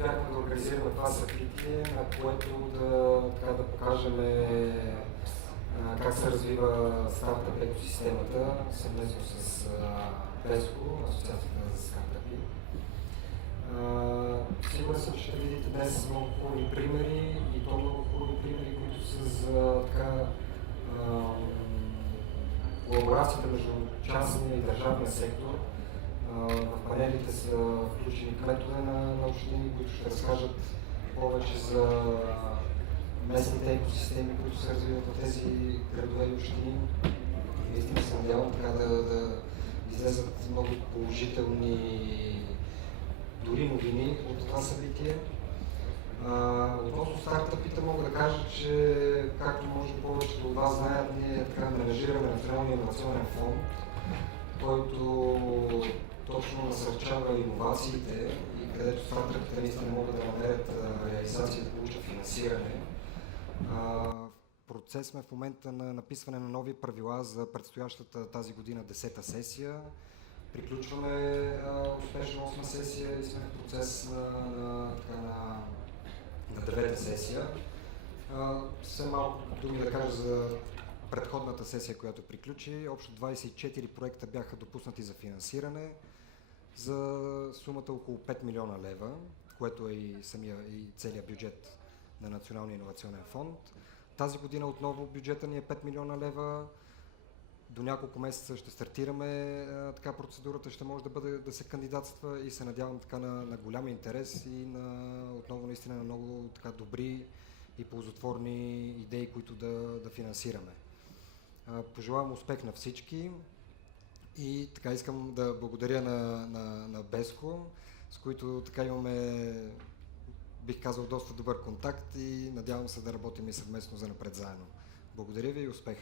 успяхме да организираме това събитие, на което да покажем как се развива стартъп екосистемата съвместно с Беско, Асоциацията за стартъпи. Сигурен съм, че ще видите днес много хубави примери и то много хубави примери, които са за колаборацията между частния и държавния сектор. В панелите са включени кметове на общини, които ще разкажат повече за местните екосистеми, които се развиват в тези градове и общини. Наистина се надявам така да излезат много положителни дори новини от това събитие. Относно стартъпите мога да кажа, че както може би повечето от вас знаят, ние така менажираме Националния инновационен фонд, който точно насърчава иновациите и където стартъпите наистина могат да намерят реализация, да получат финансиране. В процес сме в момента на написване на нови правила за предстоящата тази година 10-та сесия. Приключваме успешно 8-та сесия и сме в процес на 9-та сесия. Все малко думи да кажа за предходната сесия, която приключи. Общо 24 проекта бяха допуснати за финансиране за сумата около 5 милиона лева, което е и целият бюджет на Националния инновационен фонд. Тази година отново бюджета ни е 5 милиона лева. До няколко месеца ще стартираме така процедурата, ще може да се кандидатства и се надявам така на голям интерес и отново наистина на много така добри и ползотворни идеи, които да финансираме. Пожелавам успех на всички и така искам да благодаря на Беско, с които така имаме, бих казал, доста добър контакт и надявам се да работим и съвместно за напред заедно. Благодаря ви и успех!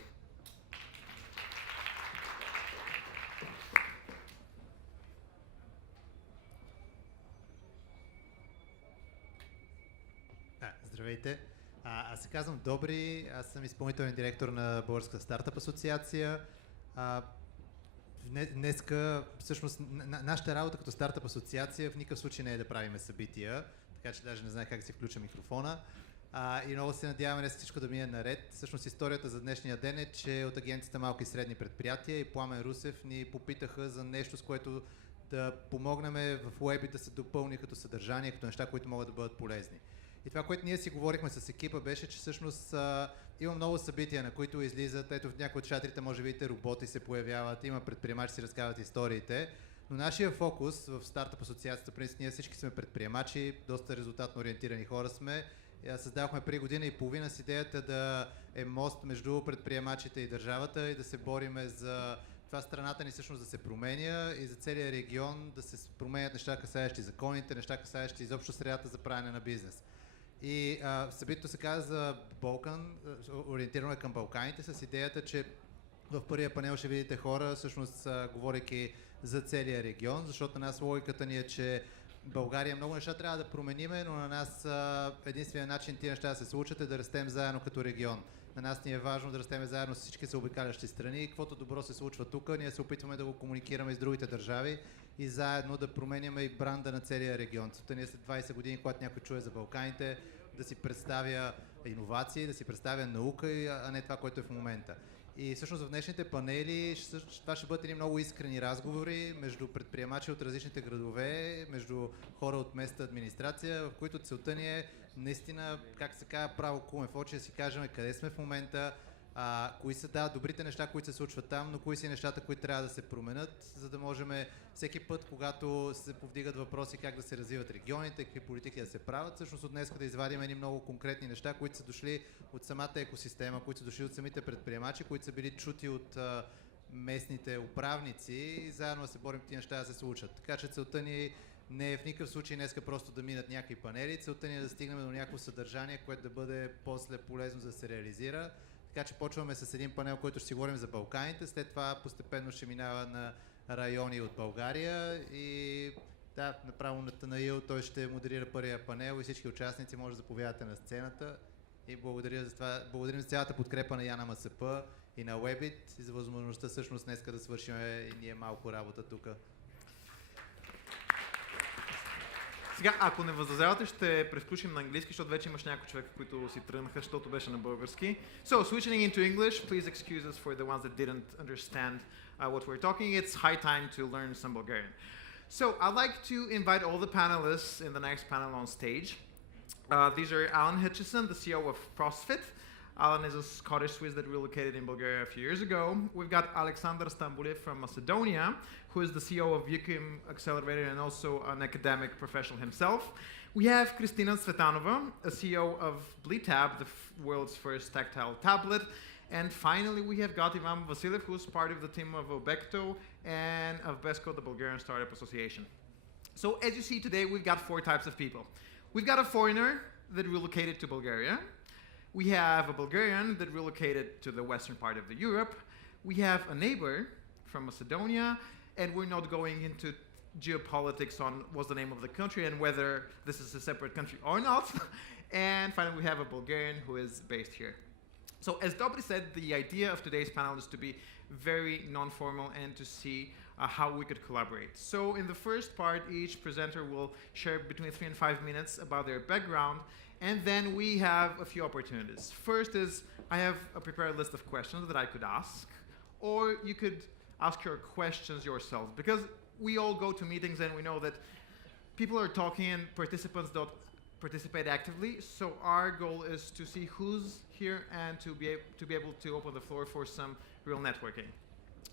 Здравейте! Аз се казвам Добри, аз съм изпълнителен директор на Българската стартъп асоциация. Днеска, всъщност, нашата работа като стартъп асоциация в никакъв случай не е да правиме събития, така че даже не знае как да си включа микрофона. И много се надяваме днес всичко да мине наред. Всъщност историята за днешния ден е, че от агенцията Малки и средни предприятия и Пламен Русев ни попитаха за нещо, с което да помогнем в Webit да се допълни като съдържание, като неща, които могат да бъдат полезни. И това, което ние си говорихме с екипа, беше, че всъщност има много събития, на които излизат, ето в някои от шатрите може да видите роботи се появяват, има предприемачи си разказват историите, но нашия фокус в стартъп асоциацията, принцип, ние всички сме предприемачи, доста резултатно ориентирани хора сме. Създавахме преди година и половина с идеята да е мост между предприемачите и държавата и да се бориме за това страната ни всъщност да се променя и за целия регион да се променят неща, касаещи законите, неща, касаещи изобщо средата за правене на бизнес. И събитието се казва за Балкан, ориентирано е към Балканите, с идеята, че в първия панел ще видите хора, всъщност говорейки за целия регион, защото на нас логиката ни е, че България много неща трябва да промениме, но на нас единственият начин тия неща да се случат е да растем заедно като регион. На нас ни е важно да растем заедно с всички заобикалящи страни и каквото добро се случва тук, ние се опитваме да го комуникираме с другите държави и заедно да променяме и бранда на целия регион. Целта ни е след 20 години, когато някой чуе за Балканите, да си представя иновации, да си представя наука, а не това, което е в момента. И всъщност в днешните панели това ще бъдат едни много искрени разговори между предприемачи от различните градове, между хора от местната администрация, в които целта ни е наистина, как се казва, право куме в очи, да си кажем къде сме в момента, кои са добрите неща, които се случват там, но кои са нещата, които трябва да се променят, за да можем всеки път, когато се повдигат въпроси как да се развиват регионите, какви политики да се правят, всъщност от днес да извадим едни много конкретни неща, които са дошли от самата екосистема, които са дошли от самите предприемачи, които са били чути от местните управници и заедно да се борим тези неща да се случат. Така че целта ни не е в никакъв случай днеска просто да минат някакви панели, целта ни е да стигнем до някакво съдържание, което да бъде после полезно за да се реализира. Така че почваме с един панел, който ще си говорим за Балканите, след това постепенно ще минава на райони от България и да, направо на Танаил, той ще модерира първия панел и всички участници може да заповядате на сцената и благодаря за това. Благодарим за цялата подкрепа на Яна МСП и на Webit и за възможността всъщност днеска да свършим и ние малко работа тук. Сега, ако не възразявате, ще превключим на английски, защото вече имаш някои човека, които си тръгнаха, защото беше на български. So, switching into English, please excuse us for the ones that didn't understand what we're talking. It's high time to learn some Bulgarian. So, I'd like to invite all the panelists in the next panel on stage. These are Alan Hutchison, the CEO of CrossFit. Alan is a Scottish Swiss that relocated in Bulgaria a few years ago. We've got Alexander Stambuliev from Macedonia, who is the CEO of UKIM Accelerator and also an academic professional himself. We have Kristina Svetanova, a CEO of Bleetab, the world's first tactile tablet. And finally, we have got Ivan Vasiliev, who's part of the team of Obecto and of BESCO, the Bulgarian Startup Association. So as you see today, we've got four types of people. We've got a foreigner that relocated to Bulgaria. We have a Bulgarian that relocated to the western part of the Europe. We have a neighbor from Macedonia, and we're not going into geopolitics on what's the name of the country and whether this is a separate country or not. And finally, we have a Bulgarian who is based here. So as Dobry said, the idea of today's panel is to be very non-formal and to see how we could collaborate. So in the first part, each presenter will share between 3 and 5 minutes about their background, and then we have a few opportunities. First is, I have a prepared list of questions that I could ask, or you could ask your questions yourself, because we all go to meetings and we know that people are talking and participants don't participate actively, so our goal is to see who's here and to be able to open the floor for some real networking.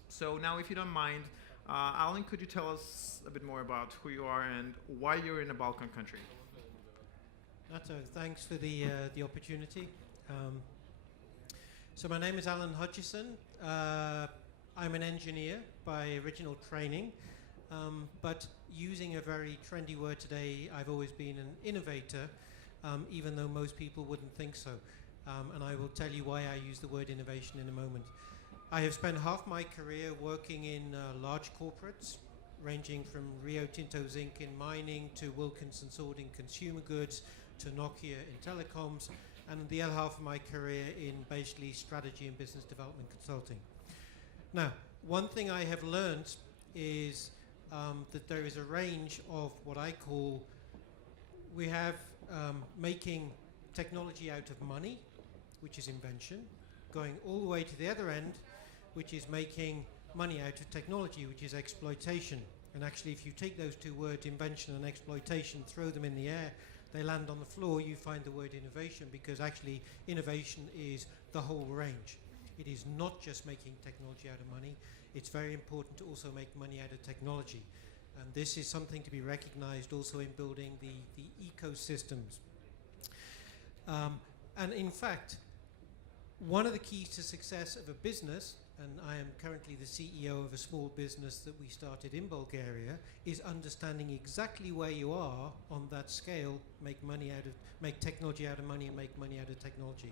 So now, if you don't mind, Alan, could you tell us a bit more about who you are and why you're in a Balkan country? Thanks for the opportunity. So my name is Alan Hutchison. I'm an engineer by original training, but using a very trendy word today, I've always been an innovator, even though most people wouldn't think so. And I will tell you why I use the word innovation in a moment. I have spent half my career working in large corporates, ranging from Rio Tinto Zinc in mining to Wilkinson Sword in consumer goods to Nokia in telecoms, and the other half of my career in basically strategy and business development consulting. Now, one thing I have learned is that there is a range of what I call, we have making technology out of money, which is invention, going all the way to the other end, which is making money out of technology, which is exploitation. And actually, if you take those two words, invention and exploitation, throw them in the air, they land on the floor, you find the word innovation, because actually innovation is the whole range. It is not just making technology out of money, it's very important to also make money out of technology. And this is something to be recognized also in building the ecosystems. And in fact, one of the keys to success of a business, and I am currently the CEO of a small business that we started in Bulgaria, is understanding exactly where you are on that scale, make technology out of money and make money out of technology.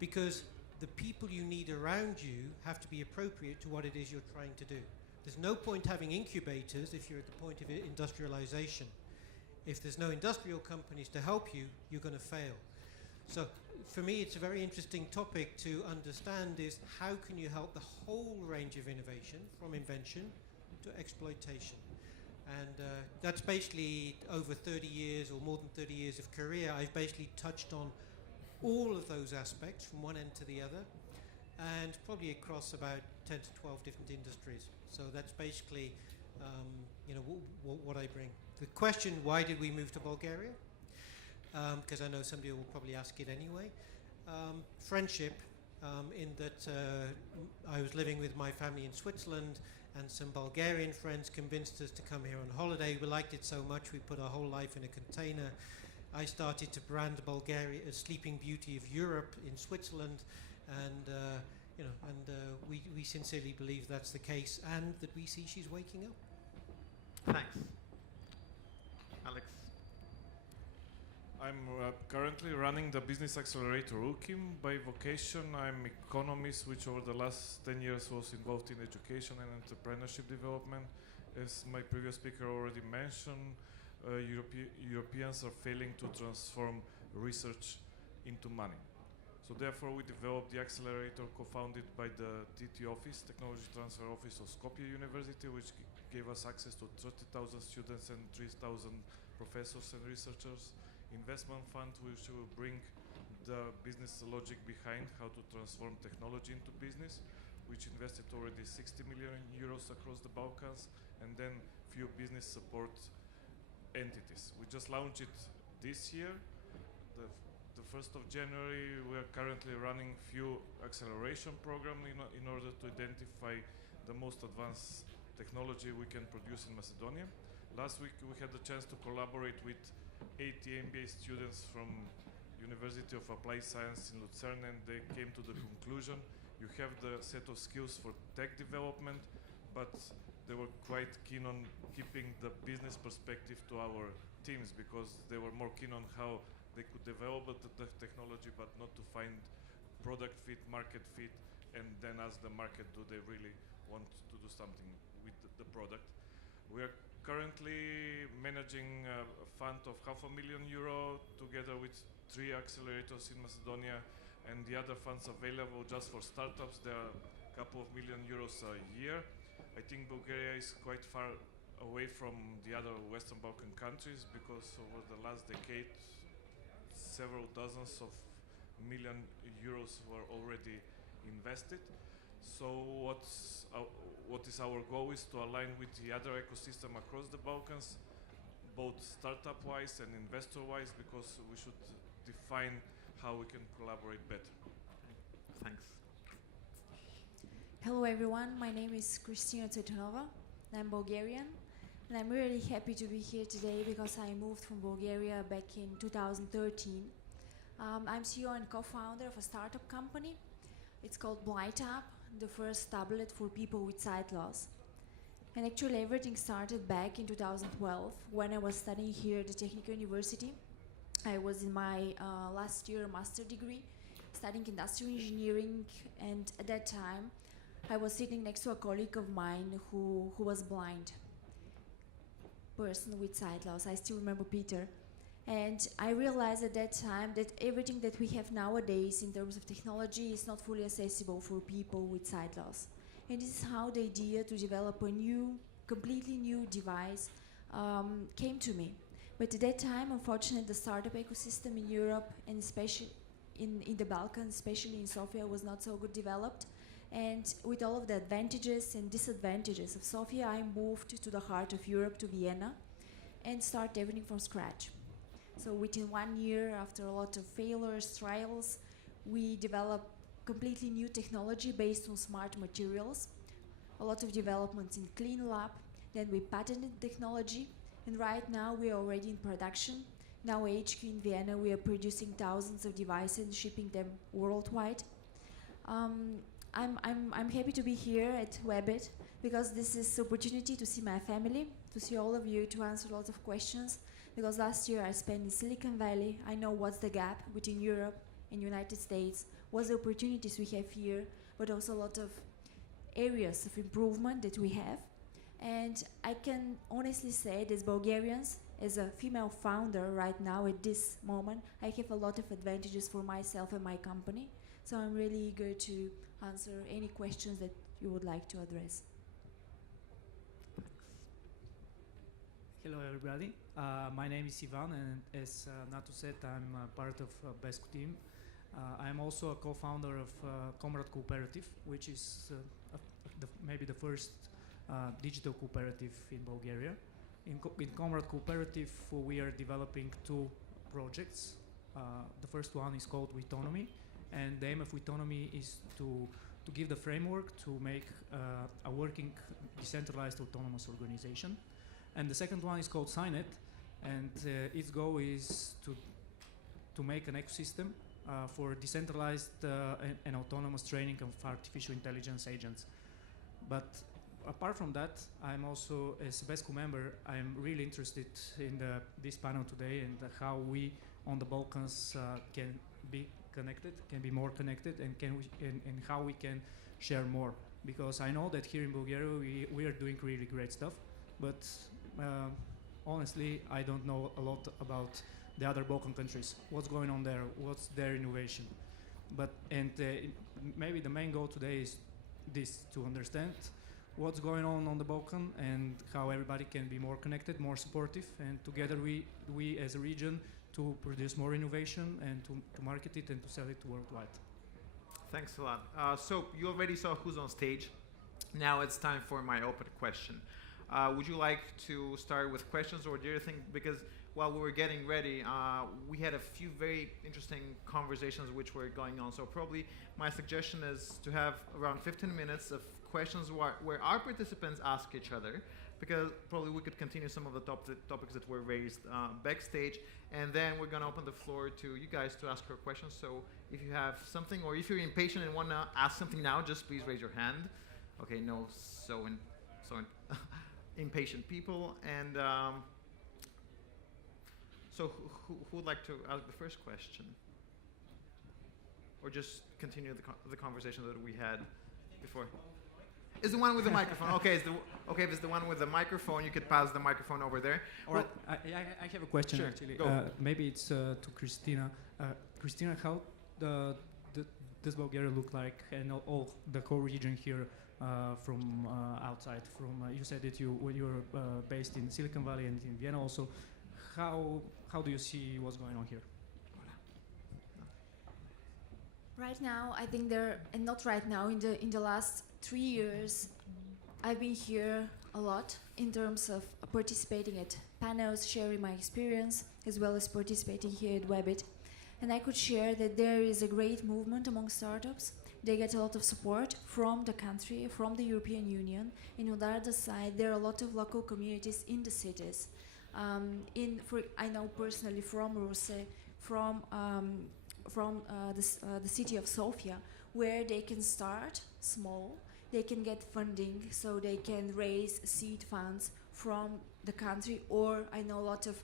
Because the people you need around you have to be appropriate to what it is you're trying to do. There's no point having incubators if you're at the point of industrialization. If there's no industrial companies to help you, you're going to fail. So for me, it's a very interesting topic to understand is how can you help the whole range of innovation, from invention to exploitation. And that's basically over 30 years or more than 30 years of career. I've basically touched on all of those aspects from one end to the other, and probably across about 10 to 12 different industries. So that's basically what I bring. The question, why did we move to Bulgaria? Because I know somebody will probably ask it anyway. Friendship, in that I was living with my family in Switzerland, and some Bulgarian friends convinced us to come here on holiday. We liked it so much we put our whole life in a container. I started to brand Bulgaria as Sleeping Beauty of Europe in Switzerland, and we sincerely believe that's the case, and that we see she's waking up. Thanks. Alex. I'm currently running the business accelerator UKIM. By vocation, I'm economist, which over the last 10 years was involved in education and entrepreneurship development. As my previous speaker already mentioned, Europeans are failing to transform research into money. So therefore, we developed the accelerator co-founded by the TT office, Technology Transfer Office of Skopje University, which gave us access to 30,000 students and 3,000 professors and researchers, investment fund which will bring the business logic behind how to transform technology into business, which invested already 60 million euros across the Balkans, and then few business support entities. We just launched it this year, the 1st of January. We are currently running few acceleration program in order to identify the most advanced technology we can produce in Macedonia. Last week we had the chance to collaborate with 80 MBA students from University of Applied Science in Lucerne, and they came to the conclusion you have the set of skills for tech development, but they were quite keen on keeping the business perspective to our teams, because they were more keen on how they could develop the technology, but not to find product fit, market fit, and then ask the market, do they really want to do something with the product. We are currently managing a fund of €500,000 together with 3 accelerators in Macedonia, and the other funds available just for startups. There are a couple of million euros a year. I think Bulgaria is quite far away from the other Western Balkan countries, because over the last decade several dozens of million euros were already invested. So what is our goal is to align with the other ecosystem across the Balkans, both startup-wise and investor-wise, because we should define how we can collaborate better. Thanks. Hello everyone, my name is Kristina Tsvetanova, and I'm Bulgarian, and I'm really happy to be here today because I moved from Bulgaria back in 2013. I'm CEO and co-founder of a startup company. It's called BlightApp, the first tablet for people with sight loss. And actually everything started back in 2012 when I was studying here at the Technical University. I was in my last year master degree, studying industrial engineering, and at that time I was sitting next to a colleague of mine who was blind, person with sight loss. I still remember Peter. And I realized at that time that everything that we have nowadays in terms of technology is not fully accessible for people with sight loss. And this is how the idea to develop a new, completely new device came to me. But at that time, unfortunately, the startup ecosystem in Europe, and especially in the Balkans, especially in Sofia, was not so good developed. And with all of the advantages and disadvantages of Sofia, I moved to the heart of Europe, to Vienna, and started everything from scratch. So within 1 year, after a lot of failures, trials, we developed completely new technology based on smart materials, a lot of developments in clean lab, then we patented technology, and right now we are already in production. Now HQ in Vienna, we are producing thousands of devices and shipping them worldwide. I'm happy to be here at Webit because this is an opportunity to see my family, to see all of you, to answer lots of questions. Because last year I spent in Silicon Valley. I know what's the gap between Europe and United States, what's the opportunities we have here, but also a lot of areas of improvement that we have. And I can honestly say that as Bulgarians, as a female founder right now at this moment, I have a lot of advantages for myself and my company. So I'm really eager to answer any questions that you would like to address. Hello everybody, my name is Ivan, and as Natu said, I'm part of BESCO team. I'm also a co-founder of Comrade Cooperative, which is maybe the first digital cooperative in Bulgaria. In Comrade Cooperative, we are developing 2 projects. The first one is called Autonomy, and the aim of Autonomy is to give the framework to make a working decentralized autonomous organization. And the second one is called Signet, and its goal is to make an ecosystem for decentralized and autonomous training of artificial intelligence agents. But apart from that, I'm also, as a BESCO member, I'm really interested in this panel today and how we on the Balkans can be connected, can be more connected, and and how we can share more. Because I know that here in Bulgaria we are doing really great stuff, but honestly, I don't know a lot about the other Balkan countries. What's going on there? What's their innovation? Maybe the main goal today is this: to understand what's going on the Balkan and how everybody can be more connected, more supportive, and together we as a region to produce more innovation and to market it and to sell it worldwide. Thanks a lot. So you already saw who's on stage. Now it's time for my open question. Would you like to start with questions, or do you think, because while we were getting ready, we had a few very interesting conversations which were going on. So probably my suggestion is to have around 15 minutes of questions where our participants ask each other, because probably we could continue some of the topics that were raised backstage, and then we're going to open the floor to you guys to ask your questions. So if you have something, or if you're impatient and want to ask something now, just please raise your hand. Okay, no, impatient people. And so who would like to ask the first question? Or just continue the conversation that we had before? Is the one with the microphone? Okay, if it's the one with the microphone, you could pass the microphone over there. All right, I have a question, sure, actually. go. Maybe it's to Christina. Christina, how does Bulgaria look like, and all the core region here from outside? From you said that you're based in Silicon Valley and in Vienna also. How do you see what's going on here? Right now, I think and not right now, in the last 3 years, I've been here a lot in terms of participating at panels, sharing my experience, as well as participating here at Webit. And I could share that there is a great movement among startups. They get a lot of support from the country, from the European Union. And on the other side, there are a lot of local communities in the cities. I know personally from Ruse, from the city of Sofia, where they can start small, they can get funding, so they can raise seed funds from the country. Or I know a lot of,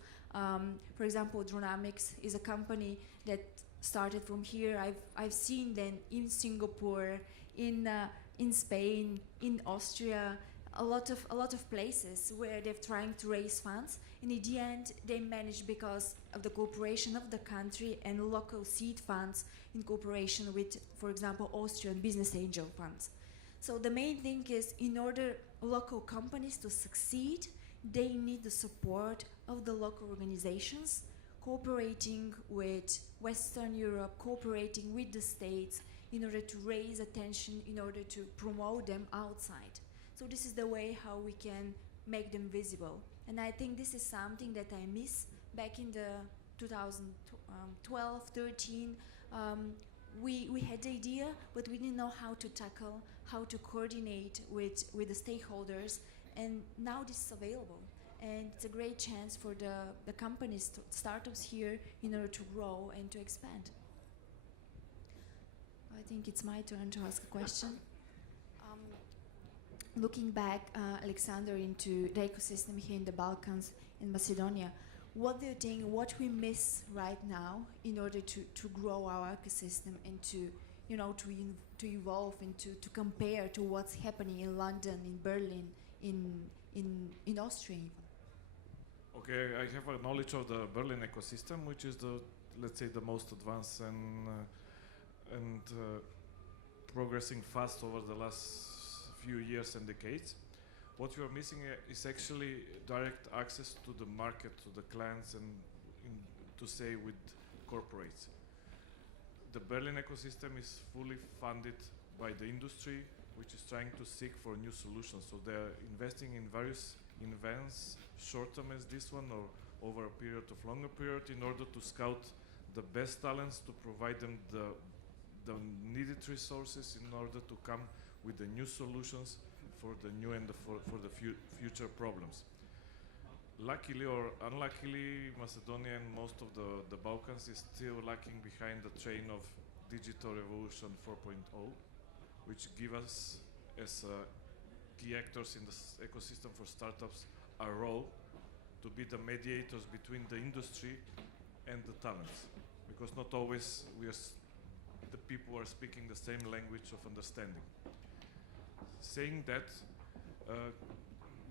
for example, Dronamics is a company that started from here. I've seen them in Singapore, in Spain, in Austria, a lot of places where they're trying to raise funds, and in the end they manage because of the cooperation of the country and local seed funds in cooperation with, for example, Austrian business angel funds. So the main thing is, in order local companies to succeed, they need the support of the local organizations, cooperating with Western Europe, cooperating with the States in order to raise attention, in order to promote them outside. So this is the way how we can make them visible. And I think this is something that I miss back in the 2012, 13. We had the idea, but we didn't know how to tackle, how to coordinate with the stakeholders. And now this is available. And it's a great chance for the companies, startups here, in order to grow and to expand. I think it's my turn to ask a question. Looking back, Alexander, into the ecosystem here in the Balkans and Macedonia, what do you think, what we miss right now in order to grow our ecosystem and to evolve and to compare to what's happening in London, in Berlin, in Austria even? Okay, I have a knowledge of the Berlin ecosystem, which is let's say the most advanced and progressing fast over the last few years and decades. What we are missing is actually direct access to the market, to the clients, and to say with corporates. The Berlin ecosystem is fully funded by the industry, which is trying to seek for new solutions. So they're investing in various events, short term as this one, or over a period of longer period, in order to scout the best talents, to provide them the needed resources in order to come with the new solutions for the new and for the future problems. Luckily or unluckily, Macedonia and most of the Balkans is still lagging behind the train of digital revolution 4.0, which give us as key actors in the ecosystem for startups a role to be the mediators between the industry and the talents, because not always the people are speaking the same language of understanding. Saying that,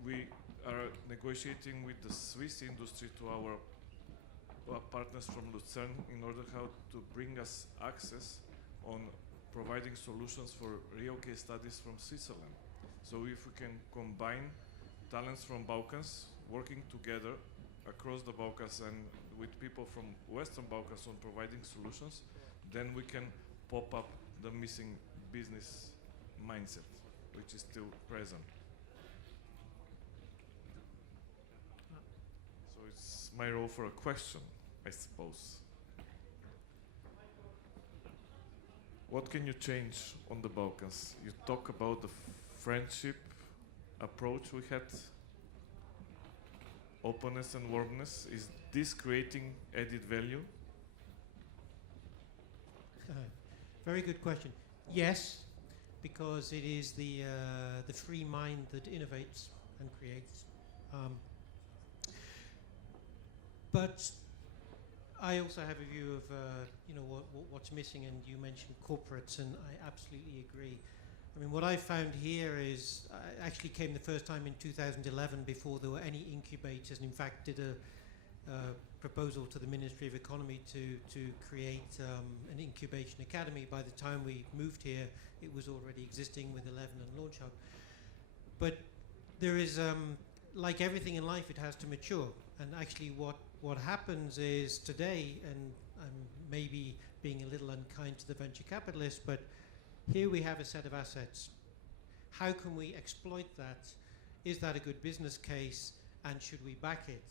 we are negotiating with the Swiss industry to our partners from Lucerne in order how to bring us access on providing solutions for real case studies from Switzerland. So if we can combine talents from Balkans working together across the Balkans and with people from Western Balkans on providing solutions, then we can pop up the missing business mindset, which is still present. So it's my role for a question, I suppose. What can you change on the Balkans? You talk about the friendship approach we had, openness and warmness. Is this creating added value? Very good question. Yes, because it is the free mind that innovates and creates. But I also have a view of what's missing, and you mentioned corporates, and I absolutely agree. I mean, what I found here is I actually came the first time in 2011 before there were any incubators, and in fact did a proposal to the Ministry of Economy to create an incubation academy. By the time we moved here, it was already existing with 11 and Launch Hub. But there is, like everything in life, it has to mature. And actually what happens is today, and I'm maybe being a little unkind to the venture capitalists, but here we have a set of assets. How can we exploit that? Is that a good business case? And should we back it?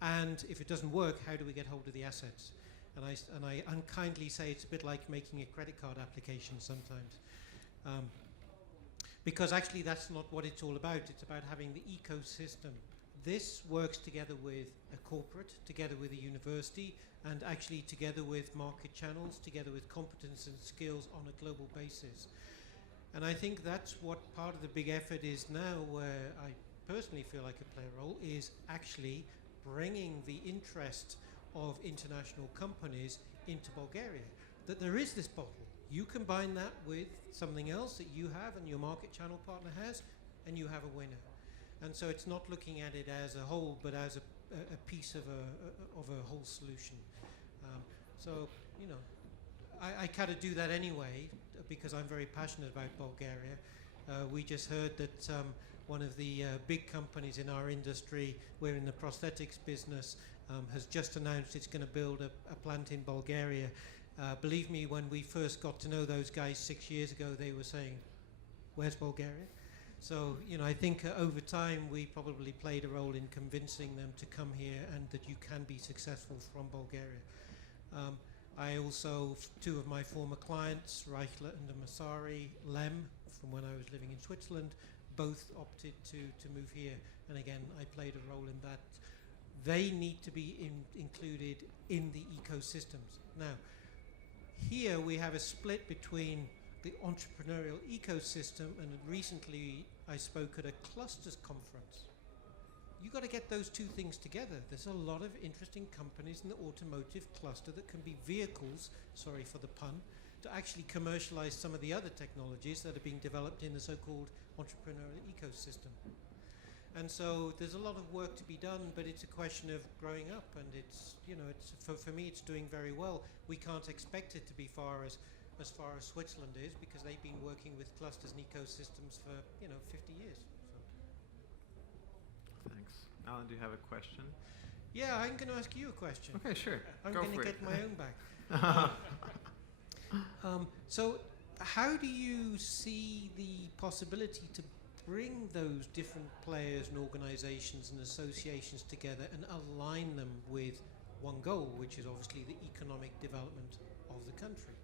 And if it doesn't work, how do we get hold of the assets? And I unkindly say it's a bit like making a credit card application sometimes. Because actually that's not what it's all about. It's about having the ecosystem. This works together with a corporate, together with a university, and actually together with market channels, together with competence and skills on a global basis. And I think that's what part of the big effort is now, where I personally feel I could play a role, is actually bringing the interest of international companies into Bulgaria. That there is this bottle. You combine that with something else that you have and your market channel partner has, and you have a winner. And so it's not looking at it as a whole, but as a piece of a whole solution. So, you know, I kind of do that anyway, because I'm very passionate about Bulgaria. We just heard that one of the big companies in our industry, we're in the prosthetics business, has just announced it's going to build a plant in Bulgaria. Believe me, when we first got to know those guys 6 years ago, they were saying, "Where's Bulgaria?" So, you know, I think over time we probably played a role in convincing them to come here and that you can be successful from Bulgaria. I also, two of my former clients, Reichler and Masari, Lem, from when I was living in Switzerland, both opted to move here. And again, I played a role in that. They need to be included in the ecosystems. Now, here we have a split between the entrepreneurial ecosystem, and recently I spoke at a clusters conference. You got to get those two things together. There's a lot of interesting companies in the automotive cluster that can be vehicles, sorry for the pun, to actually commercialize some of the other technologies that are being developed in the so-called entrepreneurial ecosystem. And so there's a lot of work to be done, but it's a question of growing up, and it's, you know, it's for me it's doing very well. We can't expect it to be as far as Switzerland is, because they've been working with clusters and ecosystems for, you know, 50 years. So. Thanks. Alan, do you have a question? Yeah, I'm going to ask you a question. Okay, sure. I'm Go going to for get it. my own back. So how do you see the possibility to bring those different players and organizations and associations together and align them with one goal, which is obviously the economic development of the country?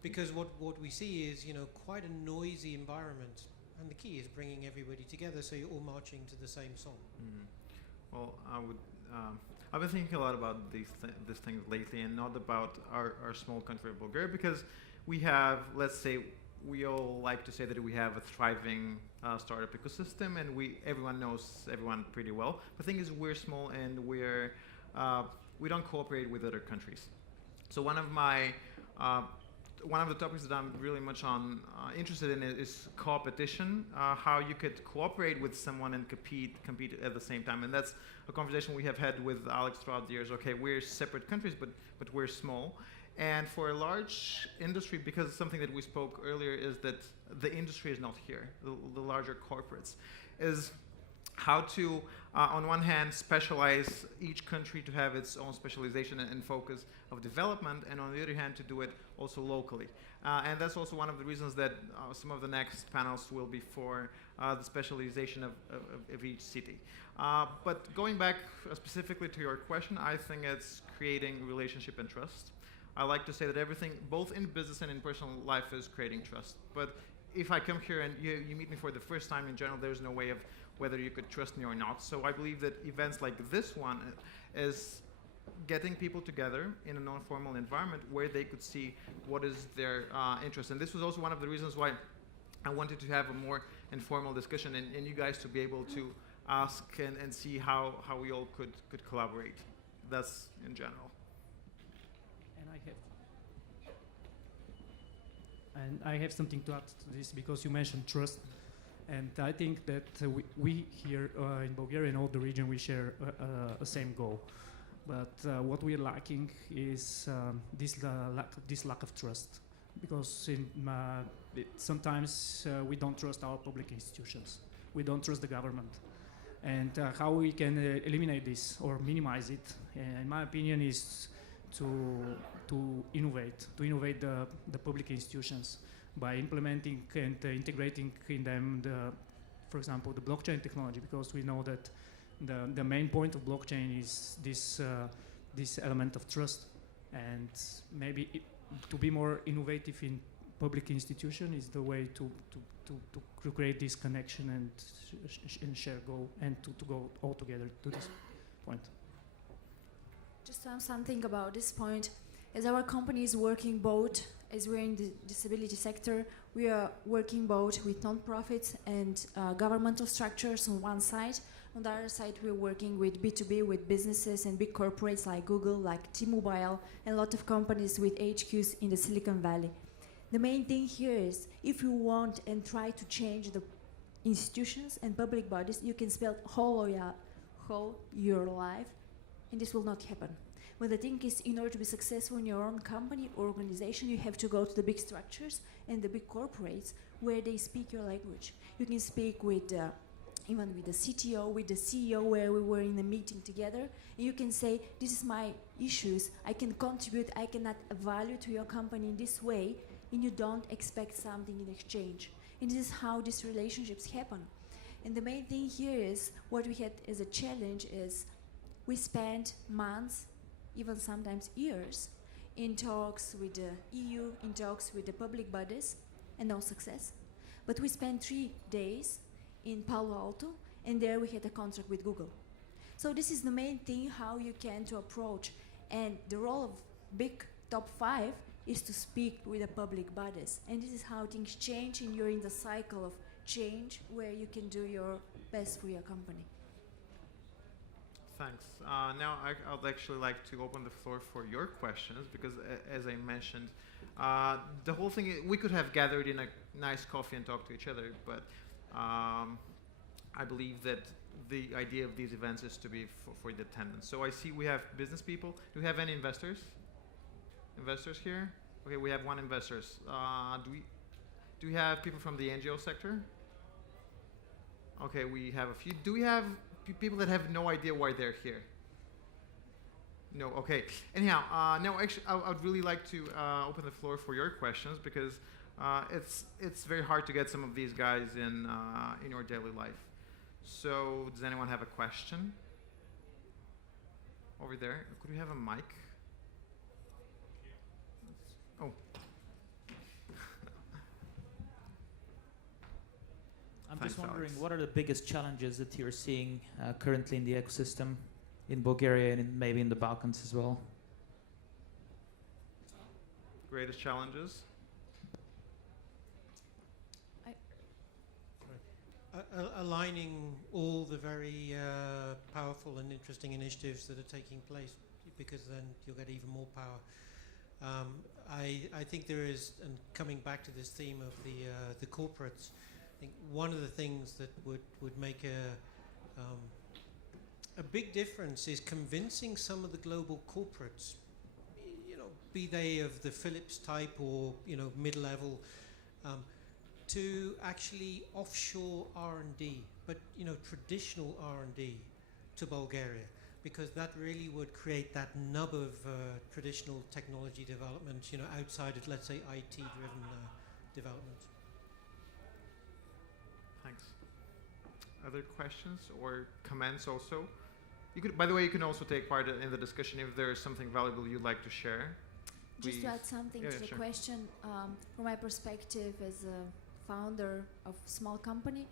Because what we see is, you know, quite a noisy environment, and the key is bringing everybody together so you're all marching to the same song. Well, I've been thinking a lot about these things lately, and not about our small country of Bulgaria, because we have, let's say, we all like to say that we have a thriving startup ecosystem, and everyone knows everyone pretty well. The thing is, we're small, and we don't cooperate with other countries. So one of the topics that I'm really much interested in is competition, how you could cooperate with someone and compete at the same time. And that's a conversation we have had with Alex throughout the years. Okay, we're separate countries, but we're small. And for a large industry, because something that we spoke earlier is that the industry is not here, the larger corporates, is how to, on one hand, specialize each country to have its own specialization and focus of development, and on the other hand, to do it also locally. And that's also one of the reasons that some of the next panels will be for the specialization of each city. But going back specifically to your question, I think it's creating relationship and trust. I like to say that everything, both in business and in personal life, is creating trust. But if I come here and you meet me for the first time, in general, there's no way of whether you could trust me or not. So I believe that events like this one is getting people together in a non-formal environment where they could see what is their interest. And this was also one of the reasons why I wanted to have a more informal discussion and you guys to be able to ask and see how we all could collaborate. That's in general. And I have something to add to this because you mentioned trust. And I think that we here in Bulgaria and all the region, we share a same goal. But what we're lacking is this lack of trust. Because sometimes we don't trust our public institutions. We don't trust the government. And how we can eliminate this or minimize it, in my opinion, is to innovate the public institutions by implementing and integrating in them, for example, the blockchain technology, because we know that the main point of blockchain is this element of trust, and maybe to be more innovative in public institution is the way to create this connection and share goal and to go all together to this point. Just something about this point. As our company is working both, as we're in the disability sector, we are working both with non-profits and governmental structures on one side. On the other side, we're working with B2B, with businesses and big corporates like Google, like T-Mobile, and a lot of companies with HQs in the Silicon Valley. The main thing here is, if you want and try to change the institutions and public bodies, you can spend whole your life, and this will not happen. But the thing is, in order to be successful in your own company or organization, you have to go to the big structures and the big corporates where they speak your language. You can speak with even with the CTO, with the CEO, where we were in a meeting together, and you can say, this is my issues, I can contribute, I can add a value to your company in this way, and you don't expect something in exchange. And this is how these relationships happen. And the main thing here is, what we had as a challenge is, we spent months, even sometimes years, in talks with the EU, in talks with the public bodies, and no success. But we spent 3 days in Palo Alto, and there we had a contract with Google. So this is the main thing, how you can to approach. And the role of big top 5 is to speak with the public bodies. And this is how things change, and you're in the cycle of change where you can do your best for your company. Thanks. Now I'd actually like to open the floor for your questions, because as I mentioned, the whole thing, we could have gathered in a nice coffee and talked to each other, but I believe that the idea of these events is to be for the attendance. So I see we have business people. Do we have any investors? Investors here? Okay, we have one investor. Do we have people from the NGO sector? Okay, we have a few. Do we have people that have no idea why they're here? No, okay. Anyhow, no, actually, I would really like to open the floor for your questions, because it's very hard to get some of these guys in your daily life. So, does anyone have a question? Over there, could we have a mic? Oh. I'm Thanks, just wondering, Alex. what are the biggest challenges that you're seeing currently in the ecosystem in Bulgaria and maybe in the Balkans as well? Greatest challenges? Aligning all the very powerful and interesting initiatives that are taking place, because then you'll get even more power. I think there is, and coming back to this theme of the corporates, I think one of the things that would make a big difference is convincing some of the global corporates, be they of the Philips type or mid-level, to actually offshore R&D, but traditional R&D to Bulgaria, because that really would create that nub of traditional technology development, outside of, let's say, IT-driven development. Thanks. Other questions or comments also? By the way, you can also take part in the discussion if there is something valuable you'd like to share. Just to add something to the sure. question, from my perspective as a founder of small company,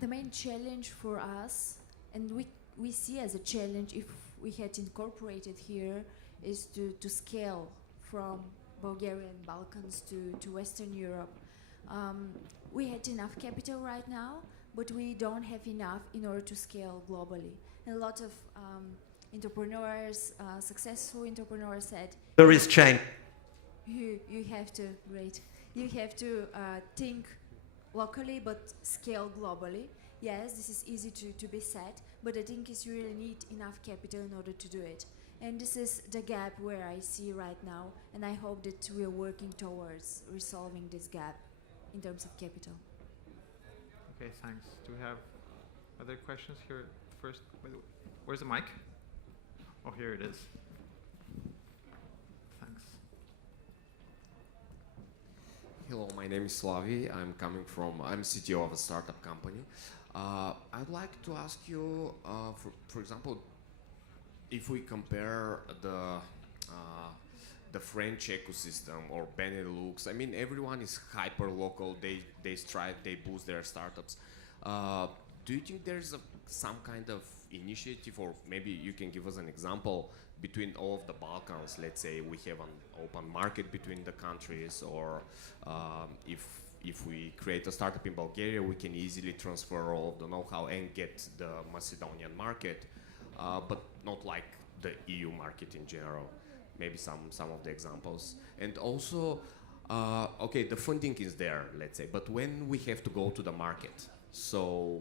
the main challenge for us, and we see as a challenge if we had incorporated here, is to scale from Bulgaria and Balkans to Western Europe. We had enough capital right now, but we don't have enough in order to scale globally. And a lot of entrepreneurs, successful entrepreneurs said, There is change. you have to, great, you have to think locally but scale globally. Yes, this is easy to be said, but I think you really need enough capital in order to do it. And this is the gap where I see right now, and I hope that we are working towards resolving this gap in terms of capital. Okay, thanks. Do we have other questions here first? Where's the mic? Oh, here it is. Thanks. Hello, my name is Slavi. I'm CTO of a startup company. I'd like to ask you, for example, if we compare the French ecosystem or Benelux, I mean, everyone is hyper local. They strive, they boost their startups. Do you think there's some kind of initiative, or maybe you can give us an example between all of the Balkans? Let's say we have an open market between the countries, or if we create a startup in Bulgaria, we can easily transfer all of the know-how and get the Macedonian market, but not like the EU market in general. Maybe some of the examples. And also, okay, the funding is there, let's say, but when we have to go to the market, so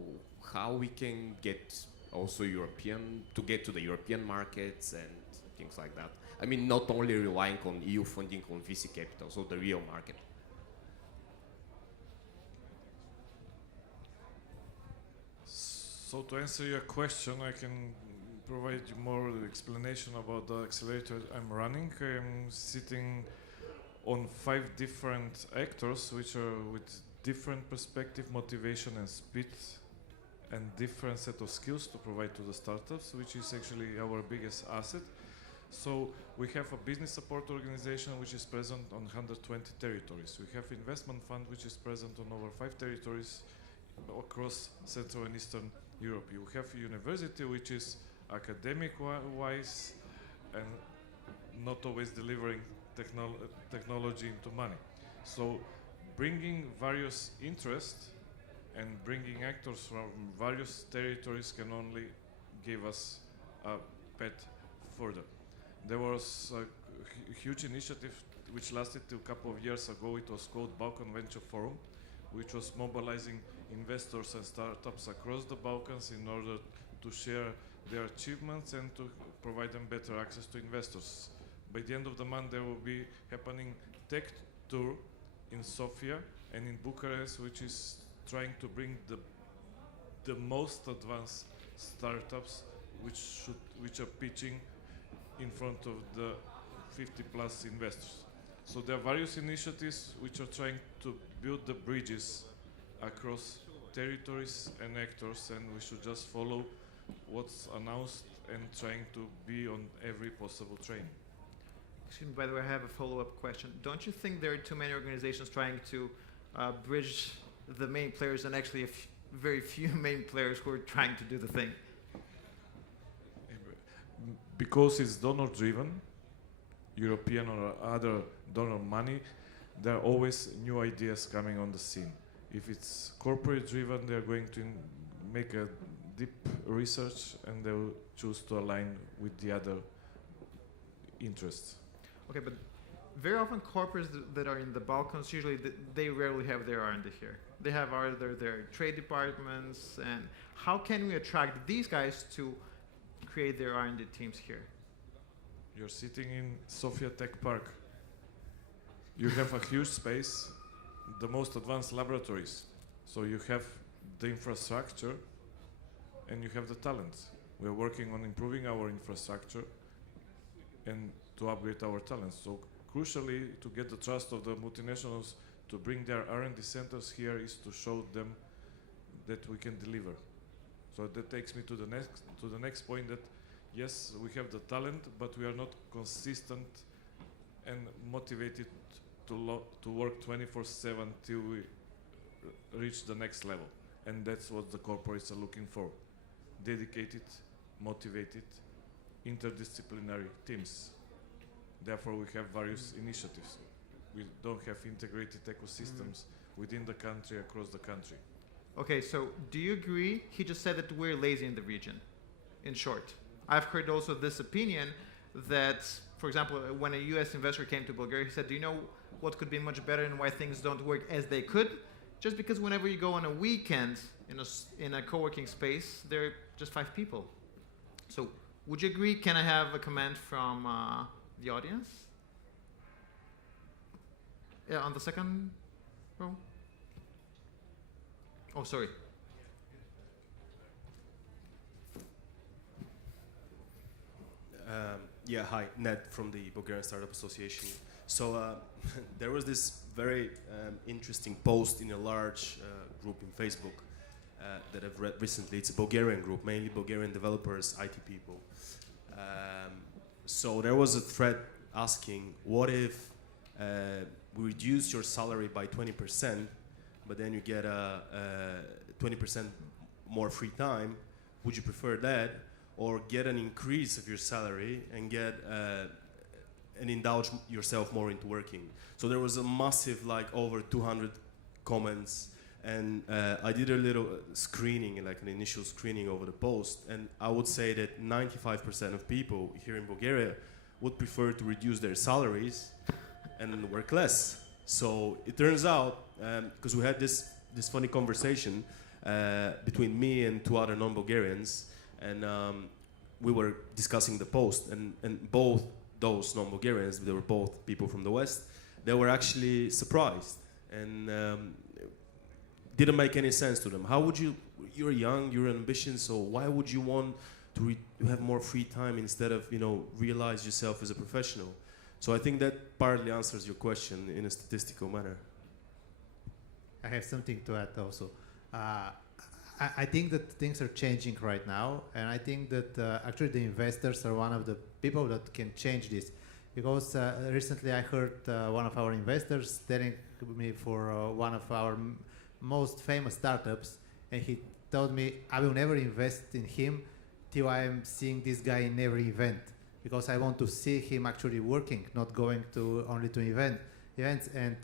how we can get also to get to the European markets and things like that? I mean, not only relying on EU funding, on VC capital, so the real market. So to answer your question, I can provide you more explanation about the accelerator I'm running. I'm sitting on 5 different actors, which are with different perspective, motivation and speed, and different set of skills to provide to the startups, which is actually our biggest asset. So we have a business support organization which is present on 120 territories. We have investment fund which is present on over 5 territories across Central and Eastern Europe. You have a university which is academic-wise and not always delivering technology into money. So bringing various interests and bringing actors from various territories can only give us a path further. There was a huge initiative which lasted till a couple of years ago. It was called Balkan Venture Forum, which was mobilizing investors and startups across the Balkans in order to share their achievements and to provide them better access to investors. By the end of the month, there will be happening tech tour in Sofia and in Bucharest, which is trying to bring the most advanced startups which are pitching in front of the 50+ investors. So there are various initiatives which are trying to build the bridges across territories and actors, and we should just follow what's announced and trying to be on every possible train. Excuse me, by the way, I have a follow-up question. Don't you think there are too many organizations trying to bridge the main players and actually very few main players who are trying to do the thing? Because it's donor-driven, European or other donor money, there are always new ideas coming on the scene. If it's corporate-driven, they're going to make a deep research and they'll choose to align with the other interests. Okay, but very often corporates that are in the Balkans, usually they rarely have their R&D here. They have either their trade departments, and how can we attract these guys to create their R&D teams here? You're sitting in Sofia Tech Park. You have a huge space, the most advanced laboratories. So you have the infrastructure and you have the talent. We are working on improving our infrastructure and to upgrade our talents. So crucially, to get the trust of the multinationals to bring their R&D centers here is to show them that we can deliver. So that takes me to the next point, that yes, we have the talent, but we are not consistent and motivated to work 24/7 till we reach the next level. And that's what the corporates are looking for. Dedicated, motivated, interdisciplinary teams. Therefore, we have various initiatives. We don't have integrated ecosystems within the country, across the country. Okay, so do you agree? He just said that we're lazy in the region, in short. I've heard also this opinion that, for example, when a US investor came to Bulgaria, he said, do you know what could be much better and why things don't work as they could? Just because whenever you go on a weekend in a co-working space, there are just 5 people. So would you agree? Can I have a comment from the audience? Yeah, on the second row. Oh, sorry. Yeah, hi, Ned from the Bulgarian Startup Association. So there was this very interesting post in a large group in Facebook that I've read recently. It's a Bulgarian group, mainly Bulgarian developers, IT people. So there was a thread asking, what if we reduce your salary by 20%, but then you get 20% more free time? Would you prefer that, or get an increase of your salary and get and indulge yourself more into working? So there was a massive, like over 200 comments, and I did a little screening, like an initial screening over the post, and I would say that 95% of people here in Bulgaria would prefer to reduce their salaries and work less. So it turns out, because we had this funny conversation between me and 2 other non-Bulgarians, and we were discussing the post, and both those non-Bulgarians, they were both people from the West, they were actually surprised, and didn't make any sense to them. How would you're young, you're ambitious, so why would you want to have more free time instead of, realize yourself as a professional? So I think that partly answers your question in a statistical manner. I have something to add also. I think that things are changing right now, and I think that actually the investors are one of the people that can change this. Because recently I heard one of our investors telling me for one of our most famous startups, and he told me, I will never invest in him till I am seeing this guy in every event, because I want to see him actually working, not going to only to events. And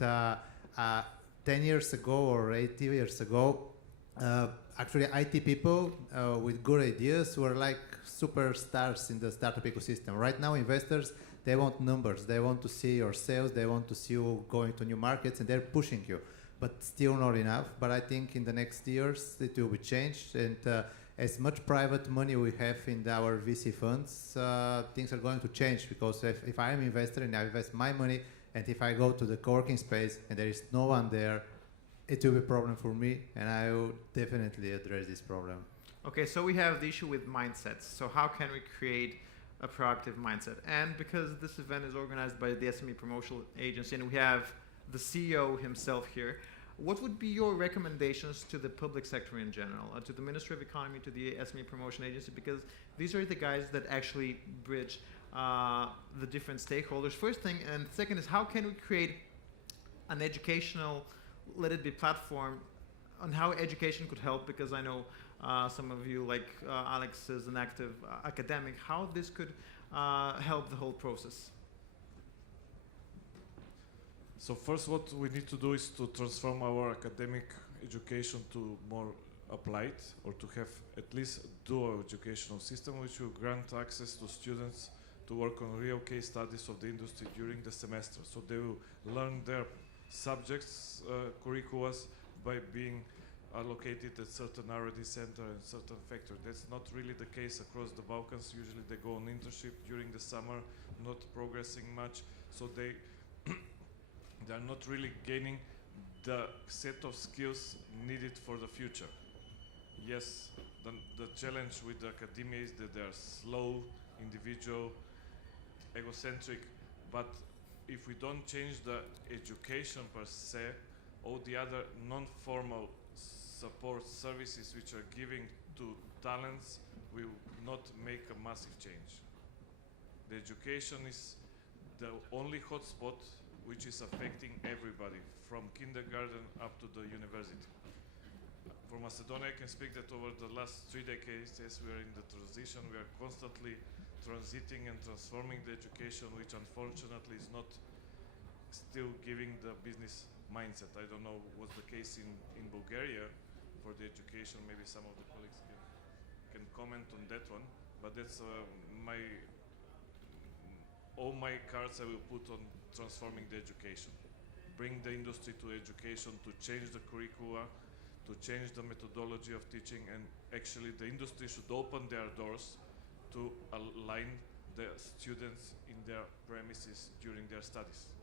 10 years ago or 8 years ago, actually IT people with good ideas were like superstars in the startup ecosystem. Right now investors, they want numbers, they want to see your sales, they want to see you going to new markets, and they're pushing you, but still not enough. But I think in the next years it will be changed, and as much private money we have in our VC funds, things are going to change, because if I'm an investor and I invest my money, and if I go to the co-working space and there is no one there, it will be a problem for me, and I will definitely address this problem. Okay, so we have the issue with mindsets. So how can we create a proactive mindset? And because this event is organized by the SME Promotional Agency, and we have the CEO himself here, what would be your recommendations to the public sector in general, to the Ministry of Economy, to the SME Promotion Agency? Because these are the guys that actually bridge the different stakeholders. First thing, and second is, how can we create an educational, let it be, platform on how education could help? Because I know some of you, like Alex, is an active academic. How this could help the whole process? So first, what we need to do is to transform our academic education to more applied, or to have at least dual educational system, which will grant access to students to work on real case studies of the industry during the semester. So they will learn their subjects, curricula, by being are located at certain R&D center and certain factory. That's not really the case across the Balkans. Usually they go on internship during the summer, not progressing much, so they are not really gaining the set of skills needed for the future. Yes, the challenge with the academia is that they are slow, individual, egocentric, but if we don't change the education per se, all the other non-formal support services which are giving to talents will not make a massive change. The education is the only hotspot which is affecting everybody, from kindergarten up to the university. For Macedonia, I can speak that over the last 3 decades, as we are in the transition, we are constantly transiting and transforming the education, which unfortunately is not still giving the business mindset. I don't know what's the case in Bulgaria for the education. Maybe some of the colleagues can comment on that one, but that's all my cards I will put on transforming the education. Bring the industry to education, to change the curricula, to change the methodology of teaching, and actually the industry should open their doors to align the students in their premises during their studies.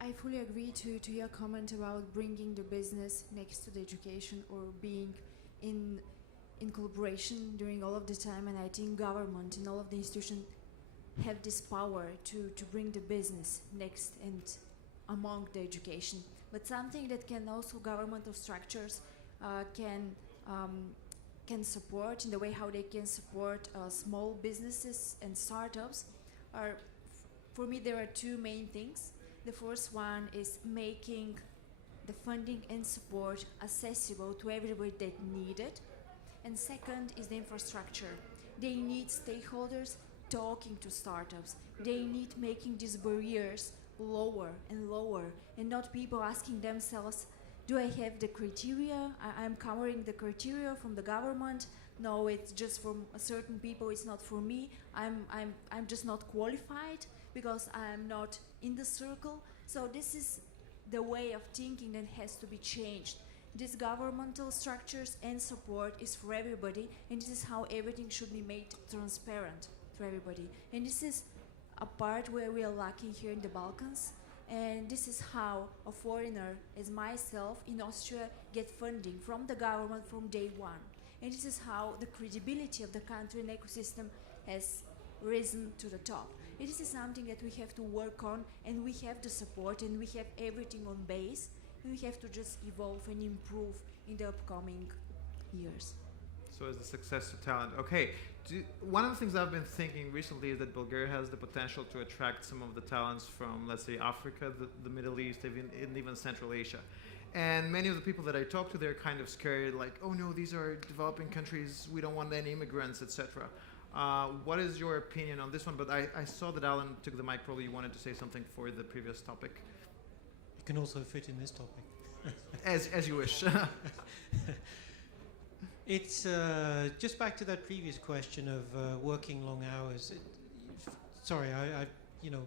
I fully agree to your comment about bringing the business next to the education or being in collaboration during all of the time, and I think government and all of the institutions have this power to bring the business next and among the education. But something that can also governmental structures can support in the way how they can support small businesses and startups are, for me, there are two main things. The first one is making the funding and support accessible to everybody that need it. And second is the infrastructure. They need stakeholders talking to startups. They need making these barriers lower and lower, and not people asking themselves, do I have the criteria? I'm covering the criteria from the government. No, it's just for certain people, it's not for me. I'm just not qualified because I'm not in the circle. So this is the way of thinking that has to be changed. These governmental structures and support is for everybody, and this is how everything should be made transparent to everybody. And this is a part where we are lacking here in the Balkans, and this is how a foreigner as myself in Austria get funding from the government from day one. And this is how the credibility of the country and ecosystem has risen to the top. And this is something that we have to work on, and we have the support, and we have everything on base, and we have to just evolve and improve in the upcoming years. So as the success to talent. Okay, one of the things I've been thinking recently is that Bulgaria has the potential to attract some of the talents from, let's say, Africa, the Middle East, even Central Asia. And many of the people that I talk to, they're kind of scared, like, oh no, these are developing countries, we don't want any immigrants, etc. What is your opinion on this one? But I saw that Alan took the mic, probably you wanted to say something for the previous topic. It can also fit in this topic. As you wish. It's just back to that previous question of working long hours. Sorry, I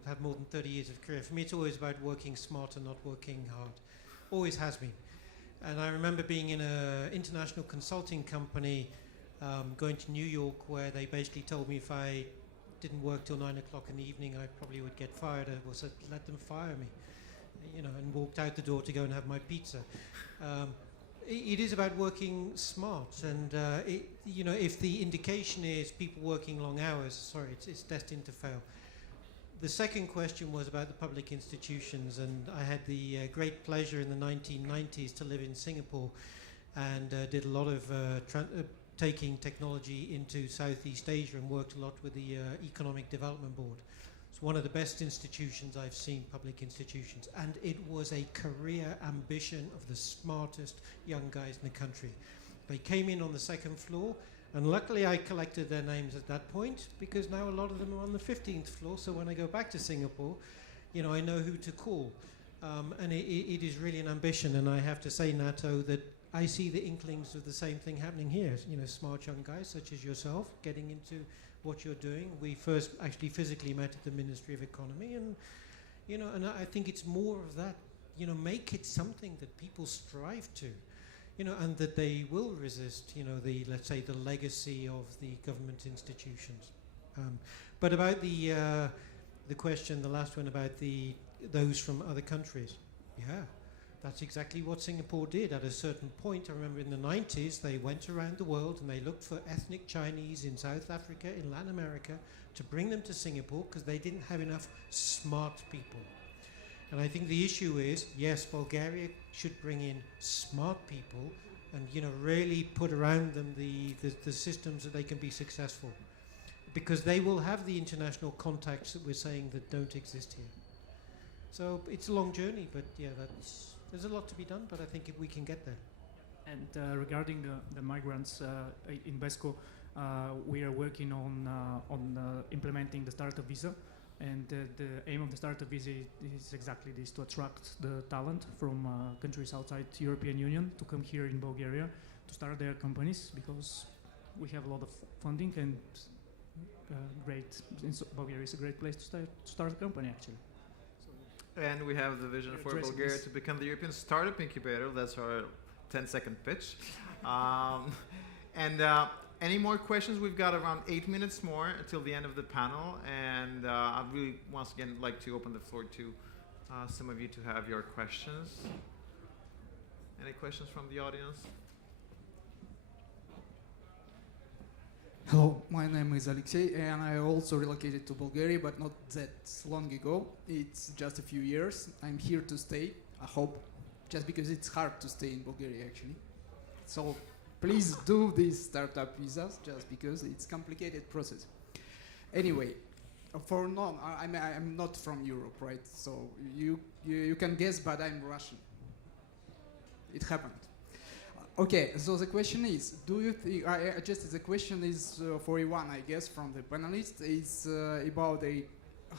have more than 30 years of career. For me, it's always about working smarter, not working hard. Always has been. And I remember being in an international consulting company, going to New York, where they basically told me if I didn't work till 9 o'clock in the evening, I probably would get fired. I said, let them fire me, and walked out the door to go and have my pizza. It is about working smart, and if the indication is people working long hours, sorry, it's destined to fail. The second question was about the public institutions, and I had the great pleasure in the 1990s to live in Singapore, and did a lot of taking technology into Southeast Asia, and worked a lot with the Economic Development Board. It's one of the best institutions I've seen, public institutions, and it was a career ambition of the smartest young guys in the country. They came in on the second floor, and luckily I collected their names at that point, because now a lot of them are on the 15th floor, so when I go back to Singapore, I know who to call. And it is really an ambition, and I have to say, Nato, that I see the inklings of the same thing happening here. Smart young guys such as yourself getting into what you're doing. We first actually physically met at the Ministry of Economy, and and I think it's more of that. Make it something that people strive to. and that they will resist, let's say, the legacy of the government institutions. But about the question, the last one about those from other countries, yeah, that's exactly what Singapore did. At a certain point, I remember in the 90s, they went around the world and they looked for ethnic Chinese in South Africa, in Latin America, to bring them to Singapore because they didn't have enough smart people. And I think the issue is, yes, Bulgaria should bring in smart people and, really put around them the systems that they can be successful. Because they will have the international contacts that we're saying that don't exist here. So it's a long journey, but yeah, there's a lot to be done, but I think we can get there. And regarding the migrants in BESCO, we are working on implementing the startup visa. And the aim of the startup visa is exactly this, to attract the talent from countries outside the European Union to come here in Bulgaria to start their companies, because we have a lot of funding and Bulgaria is a great place to start a company, actually. And we have the vision for Bulgaria to become the European Startup Incubator. That's our 10-second pitch. Any more questions? We've got around 8 minutes more until the end of the panel. And I'd really, once again, like to open the floor to some of you to have your questions. Any questions from the audience? Hello, my name is Alexei, and I also relocated to Bulgaria, but not that long ago. It's just a few years. I'm here to stay, I hope, just because it's hard to stay in Bulgaria, actually. So please do these startup visas, just because it's a complicated process. Anyway, I'm not from Europe, right? So you can guess, but I'm Russian. It happened. Okay, so the question is, do you think, the question is for Ivan, I guess, from the panelists, is about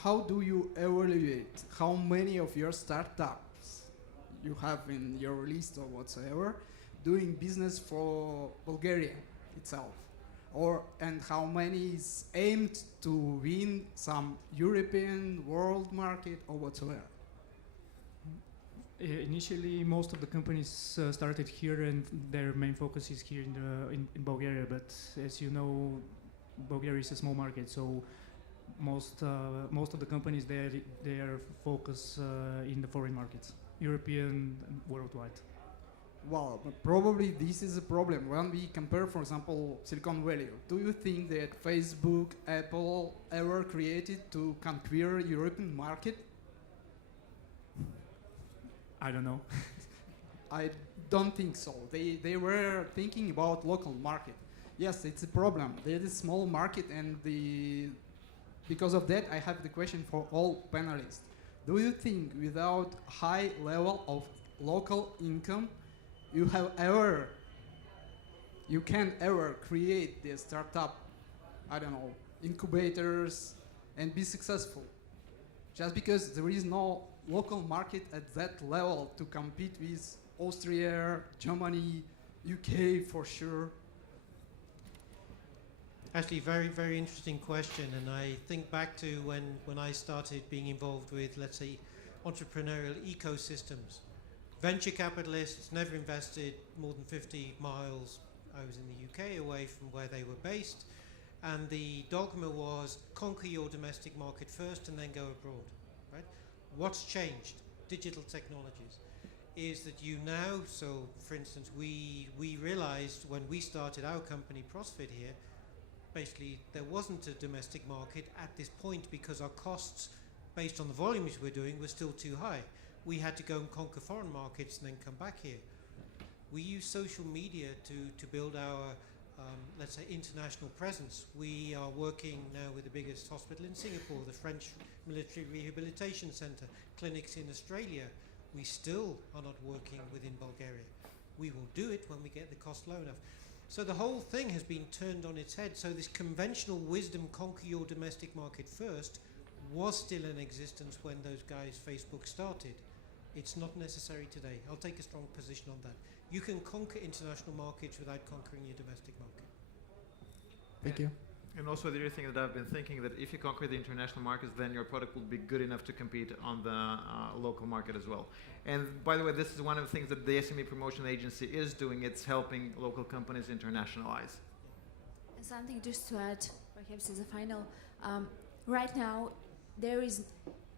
how do you evaluate how many of your startups you have in your list or whatsoever doing business for Bulgaria itself? And how many is aimed to win some European world market or whatsoever? Initially, most of the companies started here, and their main focus is here in Bulgaria. But as you know, Bulgaria is a small market, so most of the companies they are focused in the foreign markets, European and worldwide. Well, but probably this is a problem when we compare, for example, Silicon Valley. Do you think that Facebook, Apple ever created to conquer European market? I don't know. I don't think so. They were thinking about local market. Yes, it's a problem. There is a small market, and because of that, I have the question for all panelists. Do you think without high level of local income, you can ever create the startup, I don't know, incubators and be successful? Just because there is no local market at that level to compete with Austria, Germany, UK for sure. Actually, very, very interesting question. And I think back to when I started being involved with, let's say, entrepreneurial ecosystems. Venture capitalists never invested more than 50 miles. I was in the UK away from where they were based. And the dogma was conquer your domestic market first and then go abroad. Right? What's changed? Digital technologies. Is that you now, so for instance, we realized when we started our company, ProsFit here, basically there wasn't a domestic market at this point because our costs, based on the volumes we're doing, were still too high. We had to go and conquer foreign markets and then come back here. We use social media to build our, let's say, international presence. We are working now with the biggest hospital in Singapore, the French Military Rehabilitation Centre, clinics in Australia. We still are not working within Bulgaria. We will do it when we get the cost low enough. So the whole thing has been turned on its head. So this conventional wisdom, conquer your domestic market first, was still in existence when those guys, Facebook, started. It's not necessary today. I'll take a strong position on that. You can conquer international markets without conquering your domestic market. Thank you. And also the other thing that I've been thinking, that if you conquer the international markets, then your product will be good enough to compete on the local market as well. And by the way, this is one of the things that the SME promotion agency is doing. It's helping local companies internationalize. And something just to add, perhaps as a final, right now there is,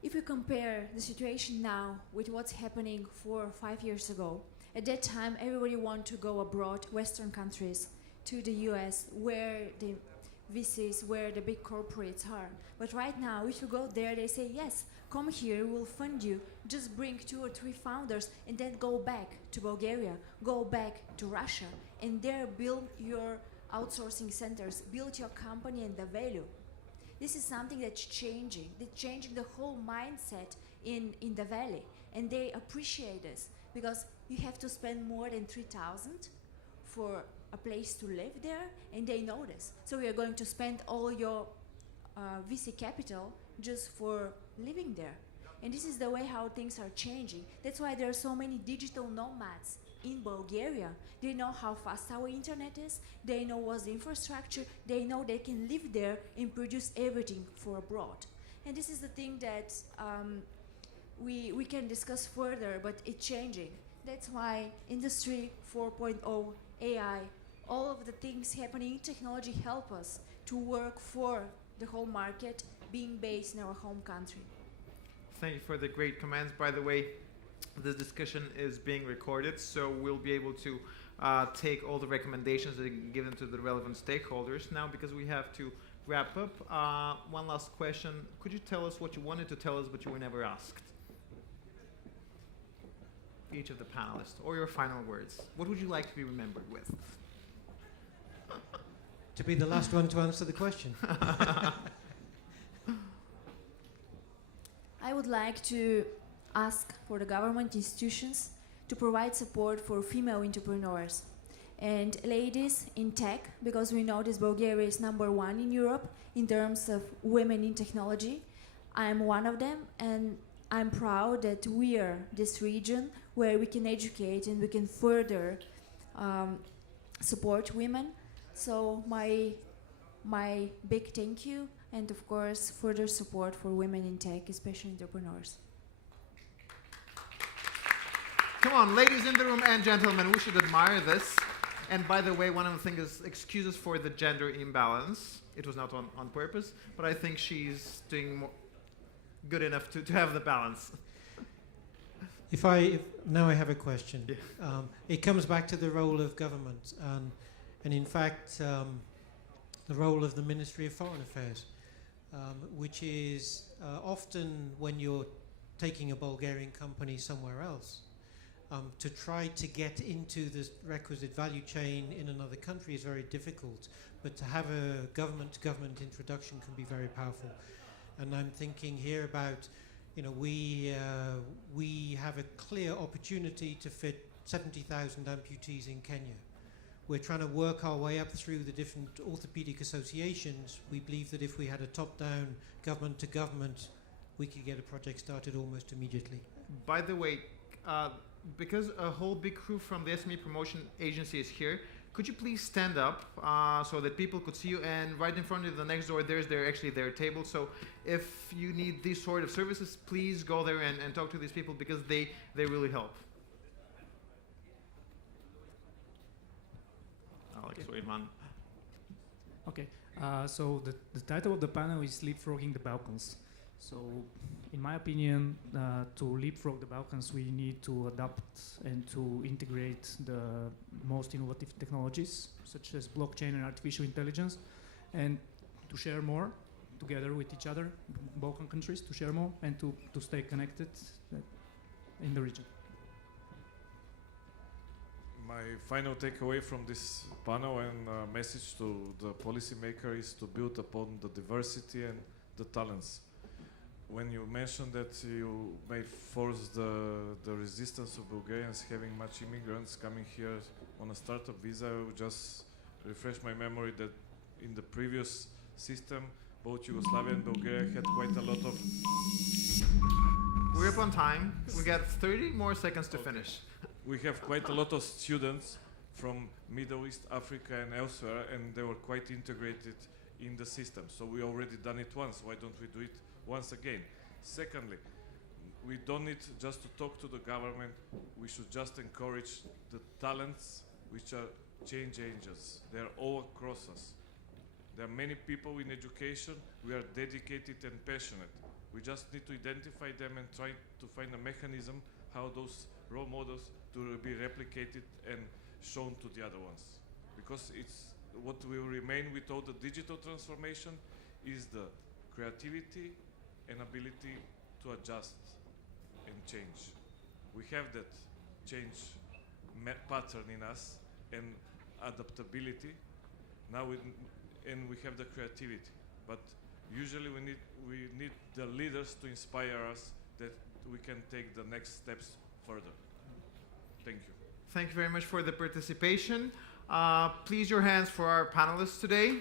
if you compare the situation now with what's happening 4 or 5 years ago, at that time everybody wanted to go abroad, Western countries, to the US, where the VCs, where the big corporates are. But right now, if you go there, they say, yes, come here, we'll fund you. Just bring 2 or 3 founders and then go back to Bulgaria, go back to Russia, and there build your outsourcing centers, build your company and the value. This is something that's changing. They're changing the whole mindset in the valley, and they appreciate this because you have to spend more than 3,000 for a place to live there, and they know this. So we are going to spend all your VC capital just for living there. And this is the way how things are changing. That's why there are so many digital nomads in Bulgaria. They know how fast our internet is, they know what's the infrastructure, they know they can live there and produce everything for abroad. And this is the thing that we can discuss further, but it's changing. That's why Industry 4.0, AI, all of the things happening in technology help us to work for the whole market, being based in our home country. Thank you for the great comments. By the way, this discussion is being recorded, so we'll be able to take all the recommendations that are given to the relevant stakeholders. Now, because we have to wrap up, one last question. Could you tell us what you wanted to tell us but you were never asked? Each of the panelists, or your final words. What would you like to be remembered with? To be the last one to answer the question. I would like to ask for the government institutions to provide support for female entrepreneurs and ladies in tech, because we know this Bulgaria is #1 in Europe in terms of women in technology. I'm one of them, and I'm proud that we are this region where we can educate and we can further support women. So my big thank you, and of course further support for women in tech, especially entrepreneurs. Come on, ladies in the room and gentlemen, we should admire this. And by the way, one of the things is excuses for the gender imbalance. It was not on purpose, but I think she's doing good enough to have the balance. Now I have a question. Yeah. It comes back to the role of government, and in fact, the role of the Ministry of Foreign Affairs, which is often when you're taking a Bulgarian company somewhere else, to try to get into the requisite value chain in another country is very difficult, but to have a government-to-government introduction can be very powerful. And I'm thinking here about, we have a clear opportunity to fit 70,000 amputees in Kenya. We're trying to work our way up through the different orthopedic associations. We believe that if we had a top-down government-to-government, we could get a project started almost immediately. By the way, because a whole big crew from the SME Promotion Agency is here, could you please stand up so that people could see you? And right in front of the next door, there's their table. So if you need these sort of services, please go there and talk to these people, because they really help. Alex, okay. Ivan. Okay, so the title of the panel is Leapfrogging the Balkans. So, in my opinion, to leapfrog the Balkans, we need to adapt and to integrate the most innovative technologies, such as blockchain and artificial intelligence, and to share more together with each other, Balkan countries, to share more and to stay connected in the region. My final takeaway from this panel and message to the policymaker is to build upon the diversity and the talents. When you mentioned that you may force the resistance of Bulgarians having much immigrants coming here on a startup visa, I will just refresh my memory that in the previous system, both Yugoslavia and Bulgaria had quite a lot of... We're up on time. We got 30 more seconds to finish. We have quite a lot of students from Middle East, Africa and elsewhere, and they were quite integrated in the system. So we already done it once. Why don't we do it once again? Secondly, we don't need just to talk to the government. We should just encourage the talents which are change agents. They are all across us. There are many people in education. We are dedicated and passionate. We just need to identify them and try to find a mechanism how those role models to be replicated and shown to the other ones. Because it's what will remain with all the digital transformation is the creativity and ability to adjust and change. We have that change pattern in us and adaptability. Now and we have the creativity. But usually we need the leaders to inspire us that we can take the next steps further. Thank you. Thank you very much for the participation. Please your hands for our panelists today.